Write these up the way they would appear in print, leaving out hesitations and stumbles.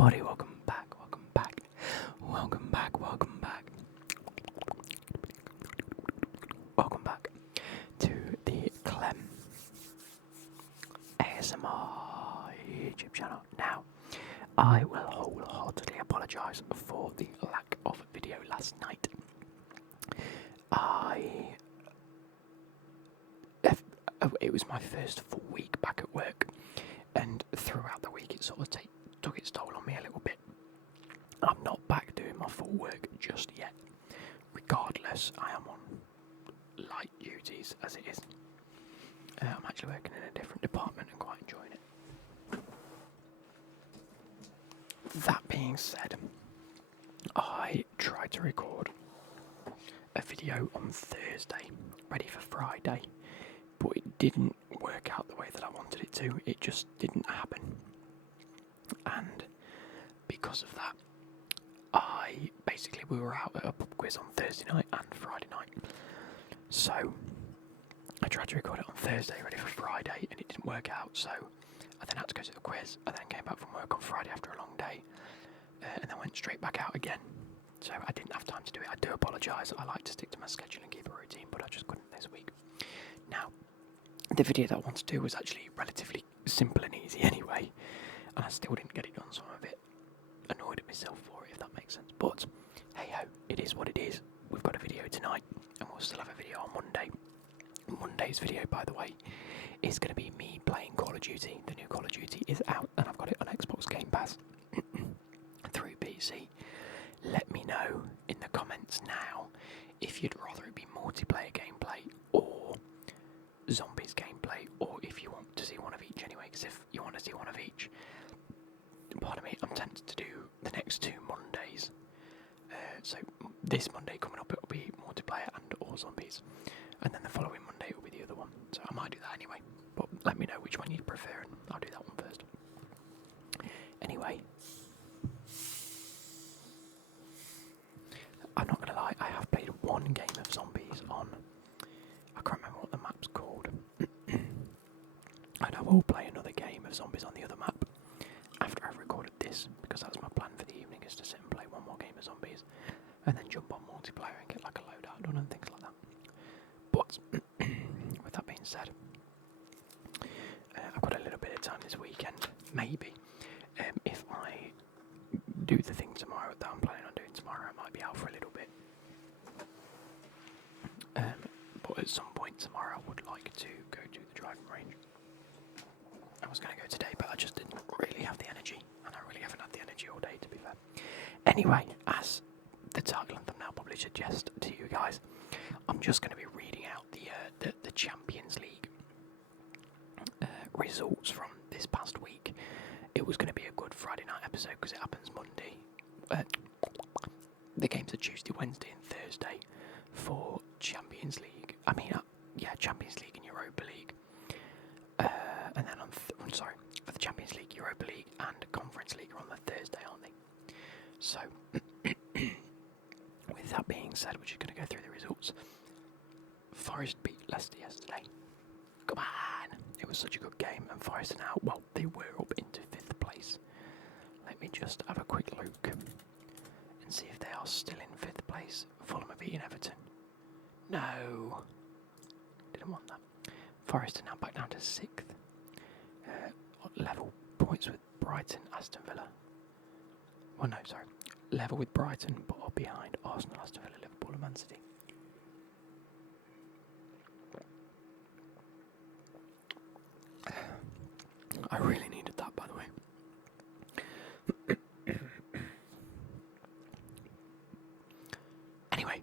everybody, welcome back, welcome back, welcome back, welcome back. Welcome back to the Clem ASMR YouTube channel. Now, I will wholeheartedly apologise for the lack of video last night. It was my first full week back at work, and throughout the week it sort of took its toll on me a little bit. I'm not back doing my full work just yet. Regardless, I am on light duties as it is. I'm actually working in a different department and quite enjoying it. That being said, I tried to record a video on Thursday, ready for Friday, but it didn't work out the way that I wanted it to. It just didn't happen. And because of that, we were out at a pub quiz on Thursday night and Friday night. So I tried to record it on Thursday, ready for Friday, and it didn't work out. So I then had to go to the quiz. I then came back from work on Friday after a long day, and then went straight back out again. So I didn't have time to do it. I do apologise. I like to stick to my schedule and keep a routine, but I just couldn't this week. Now, the video that I wanted to do was actually relatively simple and easy anyway, and I still didn't get it done, so I'm a bit annoyed at myself for it, if that makes sense. But hey ho, it is what it is. We've got a video tonight, and we'll still have a video on Monday. Monday's video, by the way, is going to be me playing Call of Duty. The new Call of Duty is out, and I've got it on Xbox Game Pass through PC. Let me know in the comments now if you'd rather it be multiplayer gameplay or zombies gameplay, or if you want to see one of each anyway, because if you want to see one of each, pardon me, I'm tempted to do the next two Mondays. So this Monday coming up, it'll be multiplayer and or zombies, and then the following Monday it will be the other one. So I might do that anyway, but let me know which one you'd prefer, and I'll do that one first. Anyway, I'm not going to lie, I have played one game of zombies on, I can't remember what the map's called, and I will play another game of zombies on the other map after I've recorded this, because that's my plan for the evening, is to sit and play one more game of zombies, and then jump on multiplayer and get like a loadout done and things like that. But, with that being said, I've got a little bit of time this weekend, maybe. If I do the thing tomorrow that I'm planning on doing tomorrow, I might be out for a little bit. But at some point tomorrow I would like to go to the driving range. I was going to go today, but I just didn't really have the energy, and I really haven't had the energy all day, to be fair. Anyway, as the title and thumbnail probably suggest to you guys, I'm just going to be reading out the Champions League results from this past week. It was going to be a good Friday night episode because it happens Monday. The games are Tuesday, Wednesday and Thursday for Champions League. Champions League and Europa League. And then for the Champions League, Europa League and Conference League are on the Thursday, aren't they? So, with that being said, we're just going to go through the results. Forest beat Leicester yesterday. Come on! It was such a good game, and Forest are now, well, they were up into 5th place. Let me just have a quick look and see if they are still in 5th place. Fulham are beating Everton. No! Didn't want that. Forest are now back down to 6th. Level points with Brighton, Aston Villa. Level with Brighton, but are behind Arsenal, Aston Villa, Liverpool and Man City. I really needed that, by the way. Anyway,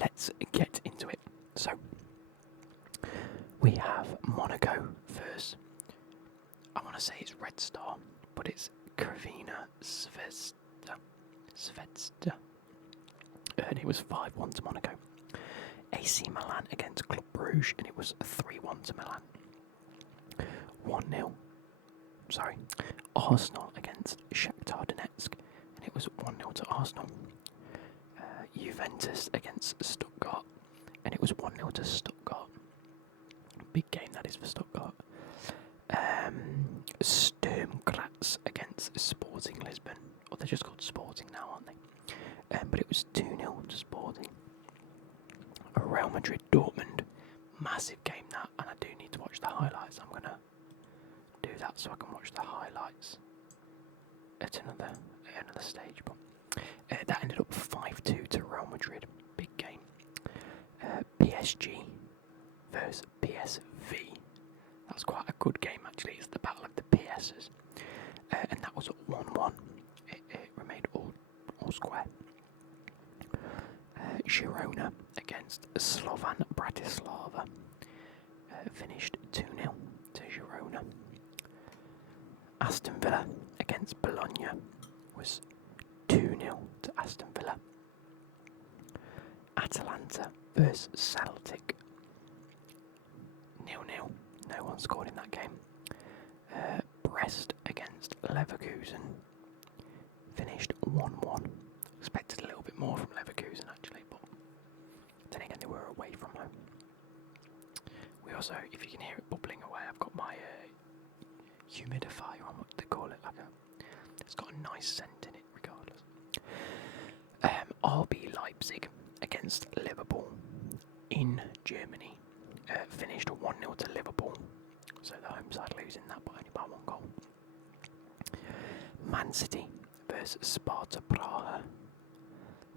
let's get into it. So, we have Monaco first. I want to say it's Red Star, but it's Crvena Zvezda. And it was 5-1 to Monaco. AC Milan against Club Brugge, and it was 3-1 to Milan. 1-0. Arsenal against Shakhtar Donetsk, and it was 1-0 to Arsenal. Juventus against Stuttgart, and it was 1-0 to Stuttgart. Big game that is for Stuttgart. Sturm Graz against Sport was 2-0 to Sporting. Real Madrid Dortmund, massive game that, and I do need to watch the highlights. I'm going to do that so I can watch the highlights at another stage. But that ended up 5-2 to Real Madrid, big game. PSG versus PSV. That was quite a good game actually. It's the battle of the PSs, and that was 1-1. It remained all square. Girona against Slovan Bratislava finished 2-0 to Girona. Aston Villa against Bologna was 2-0 to Aston Villa. Atalanta versus Celtic 0-0. No one scored in that game. Brest against Leverkusen finished 1-1. Expected a little bit more from Leverkusen actually, but then again they were away from home. We also, if you can hear it bubbling away, I've got my humidifier on, what they call it, it's got a nice scent in it regardless. RB Leipzig against Liverpool in Germany finished 1-0 to Liverpool, so the home side losing that by only by 1 goal. Man City versus Sparta Praha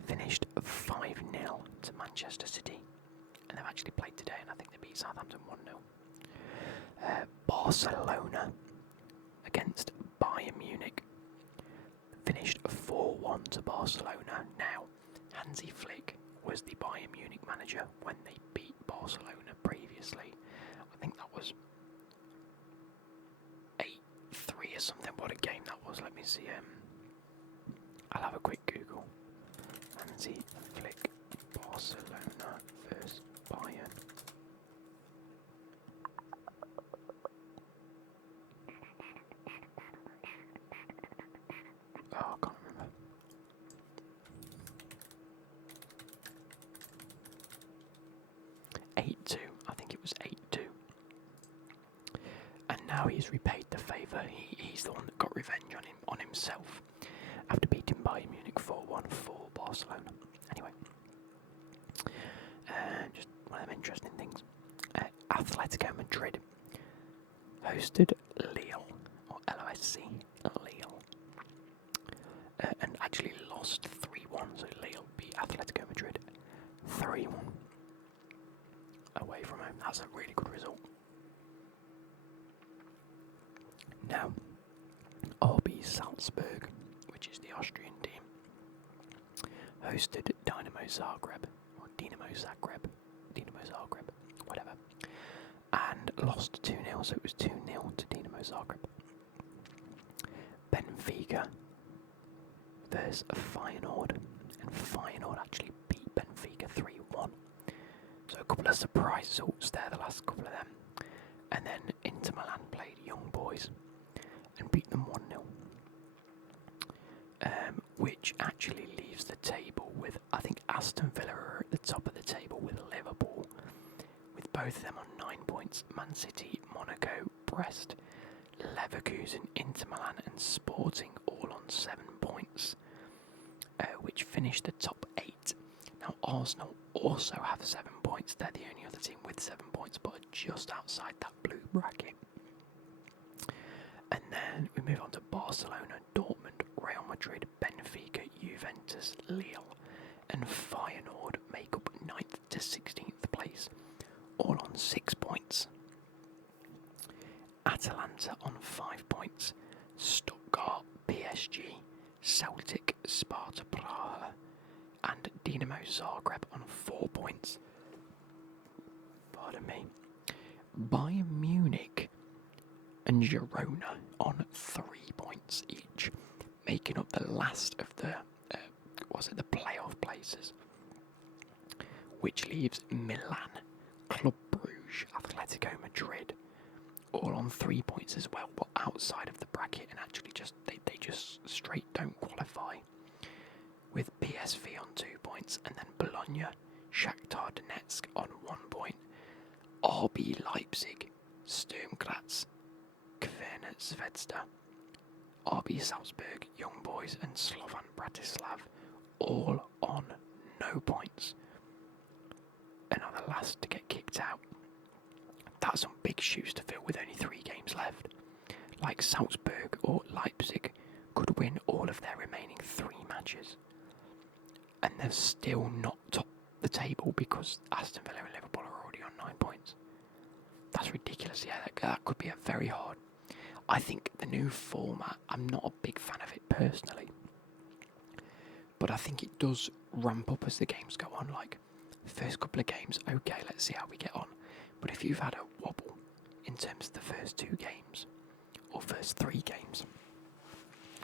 finished 5-0 to Manchester City, and they've actually played today, and I think they beat Southampton 1-0. Barcelona against Bayern Munich finished 4-1 to Barcelona. Now, Hansi Flick was the Bayern Munich manager when they beat Barcelona previously. I think that was 8-3 or something. What a game that was. Let me see. I'll have a quick Google. Hansi Flick, Barcelona versus Bayern. Oh, I can't remember. 8-2. I think it was 8-2. And now he's repaid the favour. He's the one that got revenge on himself after beating Bayern Munich 4-1 for Barcelona. Anyway, just one of them interesting things. Atletico Madrid hosted Lille, or LOSC, Lille, and actually lost 3-1, so Lille beat Atletico Madrid 3-1 away from home. That's a really good result. Now, RB Salzburg, which is the Austrian team, hosted Dinamo Zagreb, whatever, and lost 2-0, so it was 2-0 to Dinamo Zagreb. Benfica versus Feyenoord, and Feyenoord actually beat Benfica 3-1. So a couple of surprise results there, the last couple of them. And then Inter Milan played Young Boys and beat them 1-0. Which actually leaves the table with, I think Aston Villa are at the top of the table with Liverpool, with both of them on 9 points. Man City, Monaco, Brest, Leverkusen, Inter Milan and Sporting all on 7 points, which finish the top 8. Now Arsenal also have 7 points. They're the only other team with 7 points, but are just outside that blue bracket. And then we move on to Barcelona, Dortmund, Real Madrid, Benfica, Juventus, Lille and Feyenoord make up 9th to 16th place, all on 6 points. Atalanta on 5 points, Stuttgart, PSG, Celtic, Sparta Praha and Dinamo Zagreb on 4 points. Pardon me. Bayern Munich and Girona on 3 points each, making up the last of the the playoff places, which leaves Milan, Club Brugge, Atletico Madrid all on 3 points as well, but outside of the bracket, and actually they just straight don't qualify, with PSV on 2 points, and then Bologna, Shakhtar Donetsk on 1 point, RB Leipzig, Sturm Graz, Crvena Zvezda, RB Salzburg, Young Boys and Slovan Bratislav all on no points and are the last to get kicked out. That's some big shoes to fill with only 3 games left. Like Salzburg or Leipzig could win all of their remaining 3 matches, and they're still not top the table because Aston Villa and Liverpool are already on 9 points. That's ridiculous. Yeah, that could be a very hard. I think the new format, I'm not a big fan of it personally, but I think it does ramp up as the games go on. Like, first couple of games, okay, let's see how we get on. But if you've had a wobble in terms of the first 2 games, or first 3 games,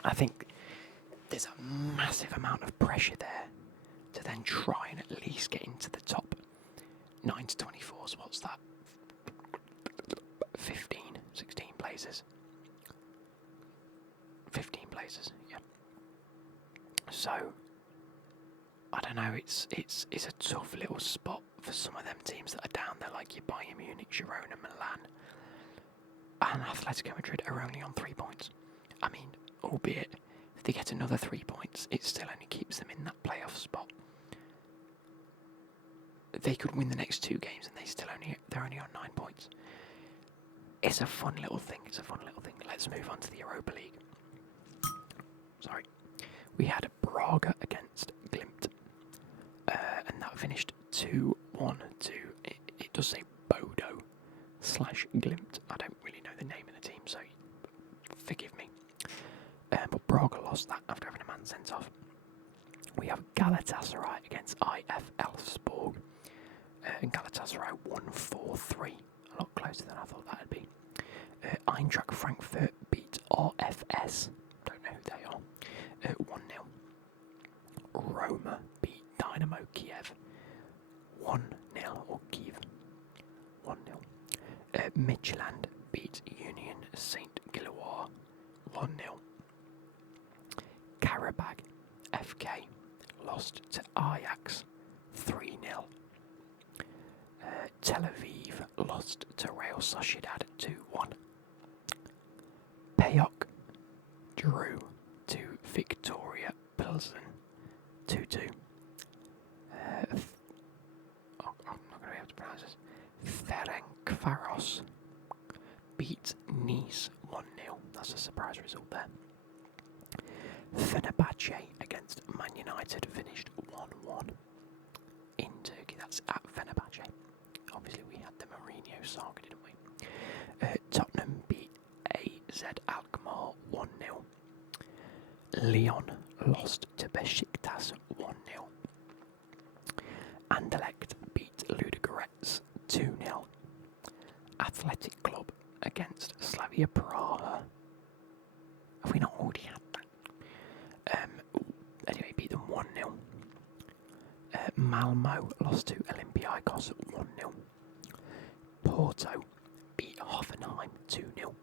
I think there's a massive amount of pressure there to then try and at least get into the top 9 to 24. So what's that? 16 places. 15 places, yeah. So I don't know. It's a tough little spot for some of them teams that are down there, like your Bayern Munich, Girona, Milan, and Atletico Madrid are only on 3 points. I mean, albeit if they get another 3 points, it still only keeps them in that playoff spot. They could win the next 2 games, and they're only on 9 points. It's a fun little thing. Let's move on to the Europa League. Sorry. We had Braga against Glimt, and that finished 2-1 to, it does say Bodo/Glimt. I don't really know the name of the team, so forgive me. But Braga lost that after having a man sent off. We have Galatasaray against IF Elfsborg, and Galatasaray won 4-3. A lot closer than I thought that'd be. Eintracht Frankfurt beat RFS. Don't know who they are. 1-0. Roma beat Dynamo Kiev 1-0, or Kiev 1-0. Midtjylland beat Union Saint Gilloise 1-0. Karabag FK lost to Ajax 3-0. Tel Aviv lost to Real Sociedad 2-1. PAOK drew to Victoria Pilsen 2-2. I'm not going to be able to pronounce this. Ferencváros beat Nice 1-0. That's a surprise result there. Fenerbahce against Man United finished 1-1 in Turkey. That's at Fenerbahce. Obviously, we had the Mourinho saga, didn't we? Tottenham beat AZ Alkmaar 1-0. Lyon lost to Besiktas 1-0. Anderlecht beat Ludogorets 2-0. Athletic Club against Slavia Praha. Have we not already had that? Anyway, beat them 1-0. Malmo lost to Olympiacos 1-0. Porto beat Hoffenheim 2-0.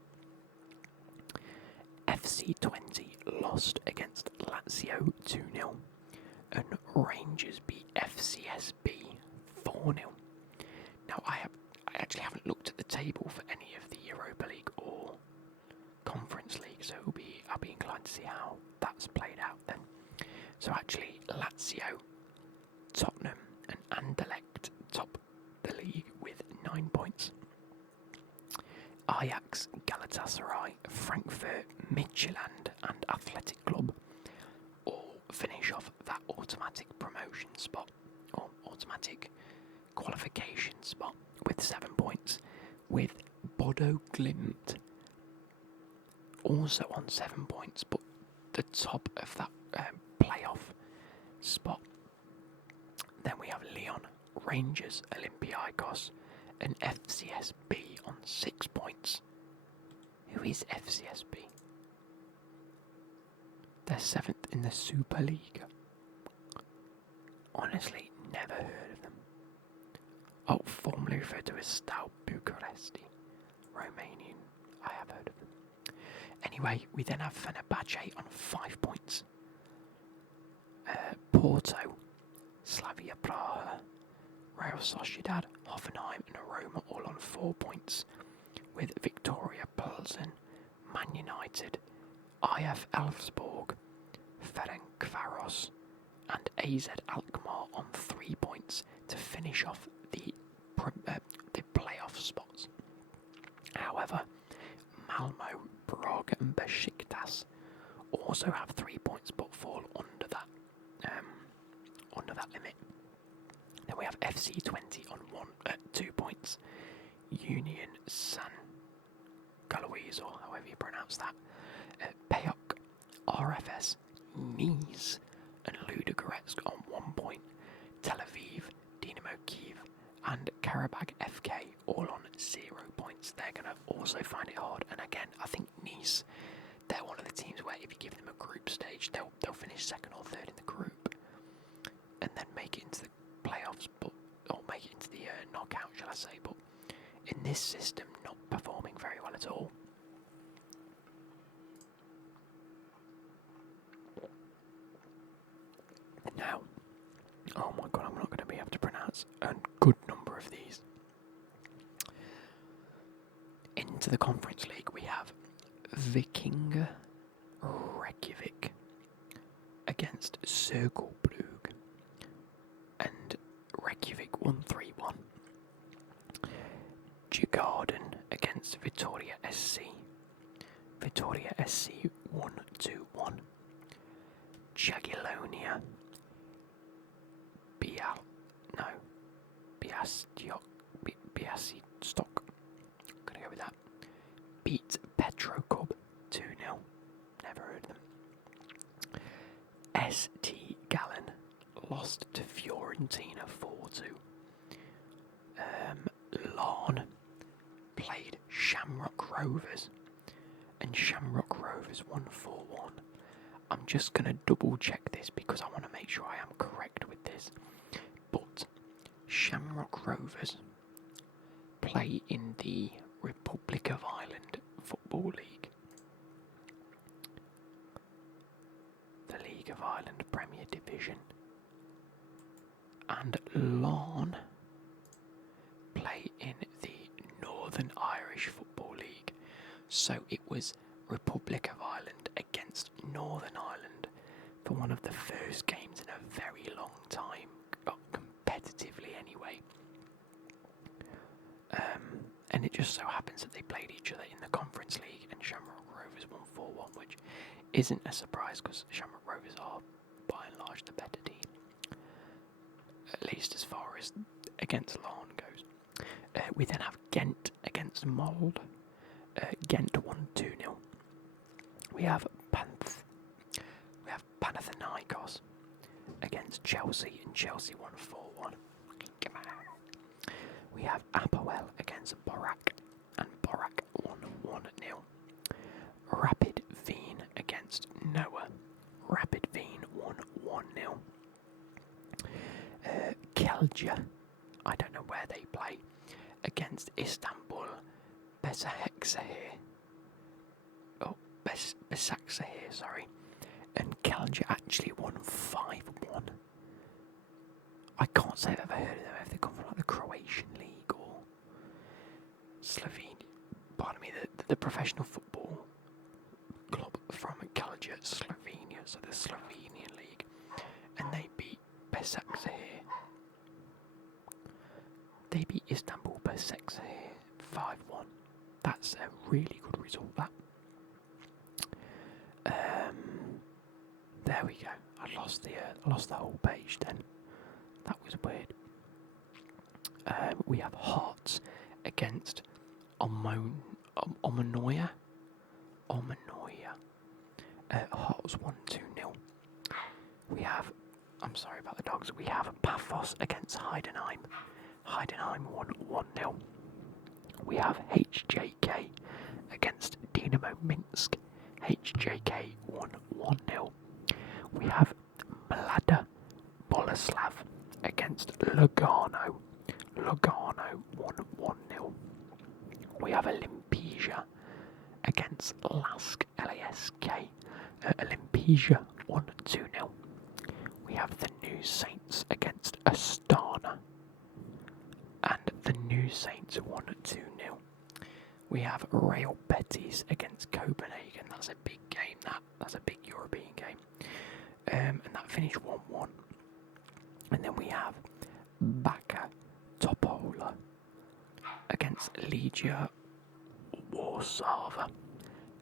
FC Twente lost against Lazio 2-0. And Rangers beat FCSB 4-0. Now, I actually haven't looked at the table for any of the Europa League or Conference League, so I'll be inclined to see how that's played out then. So actually, Lazio, Tottenham and Anderlecht top the league with 9 points. Ajax, Galatasaray, Frankfurt, Midtjylland and Athletic Club all finish off that automatic promotion spot, or automatic qualification spot, with 7 points, with Bodo Glimt also on 7 points, but the top of that playoff spot. Then we have Lyon, Rangers, Olympiacos and FCSB on 6 points. Who is FCSB? They're 7th in the Super League. Honestly, never heard of them. Oh, formerly referred to as Steaua Bucuresti, Romanian. I have heard of them. Anyway, we then have Fenerbahce on 5 points. Porto, Slavia Praha, Real Sociedad, Hoffenheim and Roma all on 4 points, with Victoria Pilsen, Man United, IF Elfsborg, Ferencváros and AZ Alkmaar on 3 points to finish off the playoff spots. However, Malmo, Braga and Besiktas also have 3 points but fall under that limit. Then we have FC20 on 2 points, Union San Galois, or however you pronounce that, PAOK, RFS, Nice and Ludogorets on 1 point, Tel Aviv, Dynamo Kyiv and Karabakh FK all on 0 points. They're going to also find it hard, and again, I think Nice, they're one of the teams where if you give them a group stage, they'll finish second or third in the group and then make it into the playoffs, or make it into the knockout, shall I say, but in this system, not performing very well at all. Now, oh my god, I'm not going to be able to pronounce a good number of these. Into the Conference League, we have Viking Reykjavik against Cirkelbrug, and Reykjavik won 3-1. Djurgården against Vitória SC. Vitória SC won 2-1. Jagiellonia Biasystok, gonna go with that, beat Petrokub 2-0. Never heard of them. ST Gallen lost to Fiorentina 4-2. Larne played Shamrock Rovers, and Shamrock Rovers won 4-1. I'm just going to double check this because I want to make sure I am correct with this. But Shamrock Rovers play in the Republic of Ireland Football League. The League of Ireland Premier Division. And Larne play in the Northern Irish Football League. So it was Republic of Ireland against Northern Ireland for one of the first games in a very long time, competitively anyway. And it just so happens that they played each other in the Conference League, and Shamrock Rovers won 4-1, which isn't a surprise because Shamrock Rovers are by and large the better team, at least as far as against Larne goes. We then have Ghent against Molde. Ghent won 2-0. We have Panathinaikos against Chelsea, and Chelsea won 4-1. Come on. We have Apoel against Borac, and Borac won 1-0. Rapid Wien against Noah. Rapid Wien won 1-0. Kelja, I don't know where they play, against Istanbul Besiktasehir. Besiktasehir, sorry. And Kelja actually won 5-1. I can't say I've ever heard of them if they come from like the Croatian league or Slovenia. Pardon me, the professional football club from Kelja, Slovenia, so the Slovenian league, and they beat Besiktasehir. They beat Istanbul Besiktasehir 5-1. That's a really good result, that. There we go. I lost the whole page then. That was weird. We have Hearts against Omanoia. Hearts won 2-0. We have, I'm sorry about the dogs, we have Paphos against Heidenheim. Heidenheim won 1-0. We have HJK against Dynamo Minsk. HJK won 1-0. We have Mlada Boleslav against Lugano. Lugano won 1-0. We have Olimpija against Lask, Lask. Olimpija won 2-0. We have the New Saints against Astana, and the New Saints won 2-0. We have Real Betis against Copenhagen. That's a big game. That's a big European game. and that finished 1-1. And then we have Baka Topola against Legia Warszawa,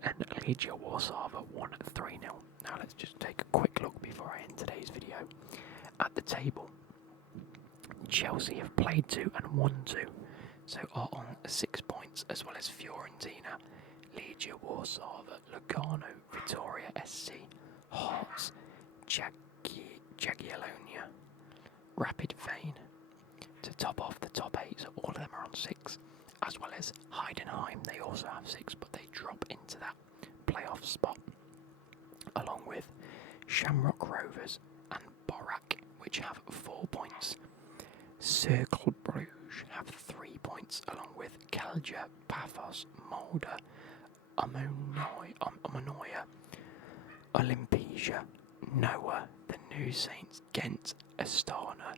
and Legia Warszawa won 3-0. Now let's just take a quick look before I end today's video at the table. Chelsea have played 2 and won 2, so are on 6 points, as well as Fiorentina, Legia Warszawa, Lugano, Vittoria SC, Hearts, Jagiellonia, Rapid Vane. To top off the top 8, so all of them are on 6, as well as Heidenheim. They also have 6, but they drop into that playoff spot, along with Shamrock Rovers and Borac, which have 4 points. Cercle Bruges have 3 points, along with Kelja, Paphos, Molde, Ammonia, Olympia, Noah, the New Saints, Ghent, Astana,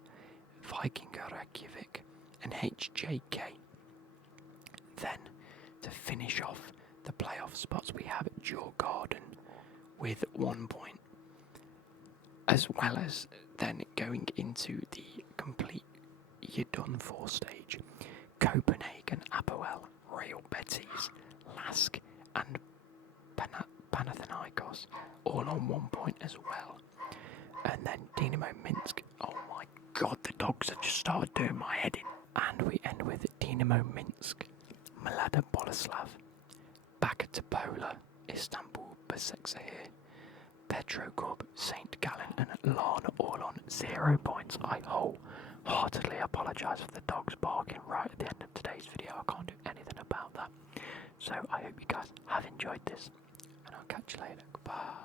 Viking Reykjavik, and HJK. Then, to finish off the playoff spots, we have Djurgården with 1 point, as well as then going into the complete you're done for stage. Copenhagen, Apoel, Real Betis, Lask, and Panathinaikos, all on 1 point as well. And then Dinamo Minsk, oh my god, the dogs have just started doing my head in. And we end with Dinamo Minsk, Mlada Boleslav, Baka Topola, Istanbul Basaksehir, Petrograd, St. Gallen, and Larne all on 0 points. I wholeheartedly apologise for the dogs barking right at the end of today's video. I can't do anything about that. So I hope you guys have enjoyed this, and I'll catch you later. Goodbye.